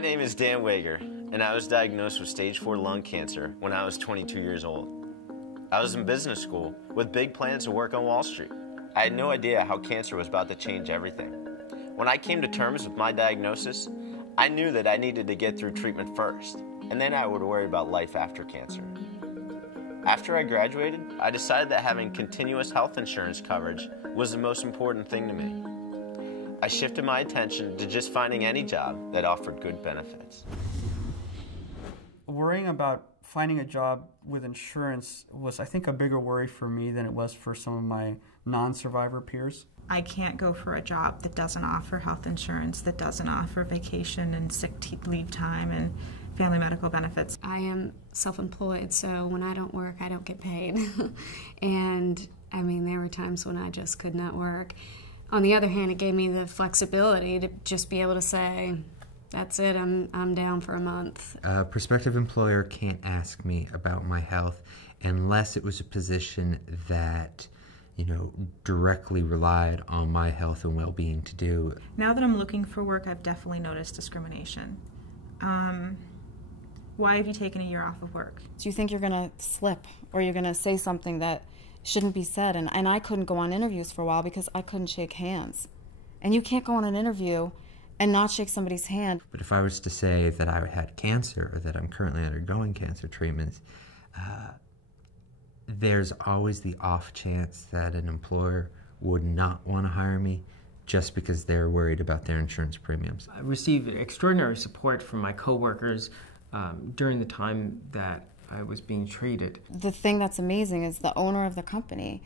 My name is Dan Wager, and I was diagnosed with stage 4 lung cancer when I was 22 years old. I was in business school with big plans to work on Wall Street. I had no idea how cancer was about to change everything. When I came to terms with my diagnosis, I knew that I needed to get through treatment first, and then I would worry about life after cancer. After I graduated, I decided that having continuous health insurance coverage was the most important thing to me. I shifted my attention to just finding any job that offered good benefits. Worrying about finding a job with insurance was, I think, a bigger worry for me than it was for some of my non-survivor peers. I can't go for a job that doesn't offer health insurance, that doesn't offer vacation and sick leave time and family medical benefits. I am self-employed, so when I don't work, I don't get paid. And I mean, there were times when I just could not work. On the other hand, it gave me the flexibility to just be able to say, that's it, I'm down for a month. A prospective employer can't ask me about my health unless it was a position that, directly relied on my health and well-being to do. Now that I'm looking for work, I've definitely noticed discrimination. Why have you taken a year off of work? Do you think you're going to slip or you're going to say something that shouldn't be said? And I couldn't go on interviews for a while because I couldn't shake hands. And you can't go on an interview and not shake somebody's hand. But if I was to say that I had cancer or that I'm currently undergoing cancer treatments, there's always the off chance that an employer would not want to hire me just because they're worried about their insurance premiums. I received extraordinary support from my coworkers during the time that I was being treated. The thing that's amazing is the owner of the company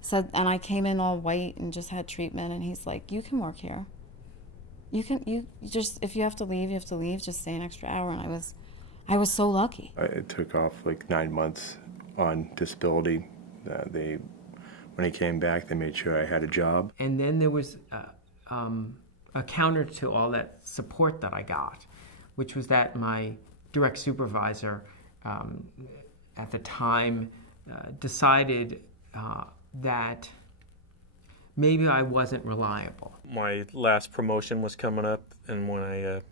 said, and I came in all white and just had treatment, and he's like, you can work here. You just, if you have to leave, you have to leave, just stay an extra hour. And I was so lucky. I took off like 9 months on disability. When I came back, they made sure I had a job. And then there was a counter to all that support that I got, which was that my direct supervisor at the time decided that maybe I wasn't reliable. My last promotion was coming up, and when I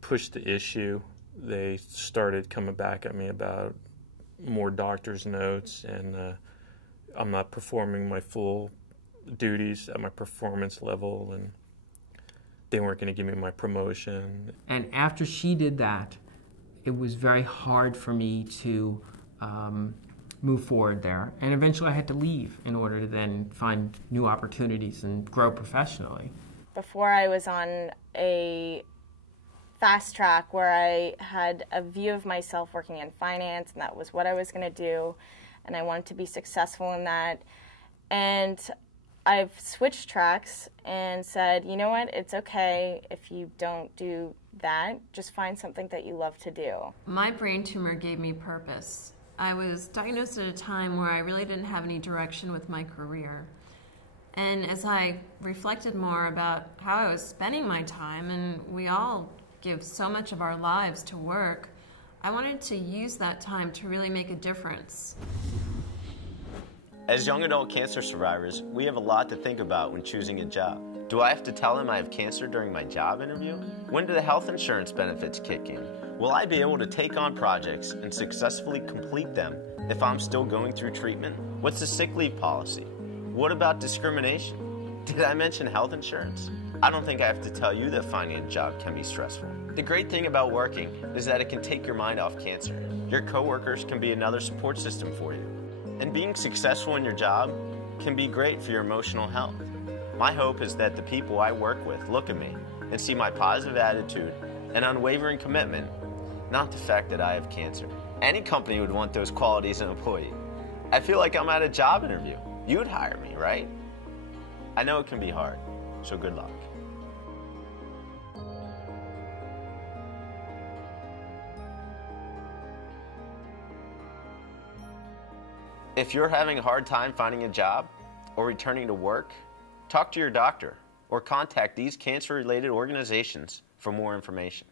pushed the issue, they started coming back at me about more doctor's notes, and I'm not performing my full duties at my performance level, and they weren't going to give me my promotion. And after she did that, it was very hard for me to move forward there. And eventually I had to leave in order to then find new opportunities and grow professionally. Before I was on a fast track where I had a view of myself working in finance, and that was what I was going to do, and I wanted to be successful in that. And I've switched tracks and said, you know what, it's okay if you don't do that, just find something that you love to do. My brain tumor gave me purpose. I was diagnosed at a time where I really didn't have any direction with my career. And as I reflected more about how I was spending my time, and we all give so much of our lives to work, I wanted to use that time to really make a difference. As young adult cancer survivors, we have a lot to think about when choosing a job. Do I have to tell them I have cancer during my job interview? When do the health insurance benefits kick in? Will I be able to take on projects and successfully complete them if I'm still going through treatment? What's the sick leave policy? What about discrimination? Did I mention health insurance? I don't think I have to tell you that finding a job can be stressful. The great thing about working is that it can take your mind off cancer. Your coworkers can be another support system for you. And being successful in your job can be great for your emotional health. My hope is that the people I work with look at me and see my positive attitude and unwavering commitment, not the fact that I have cancer. Any company would want those qualities in an employee. I feel like I'm at a job interview. You would hire me, right? I know it can be hard, so good luck. If you're having a hard time finding a job or returning to work, talk to your doctor or contact these cancer-related organizations for more information.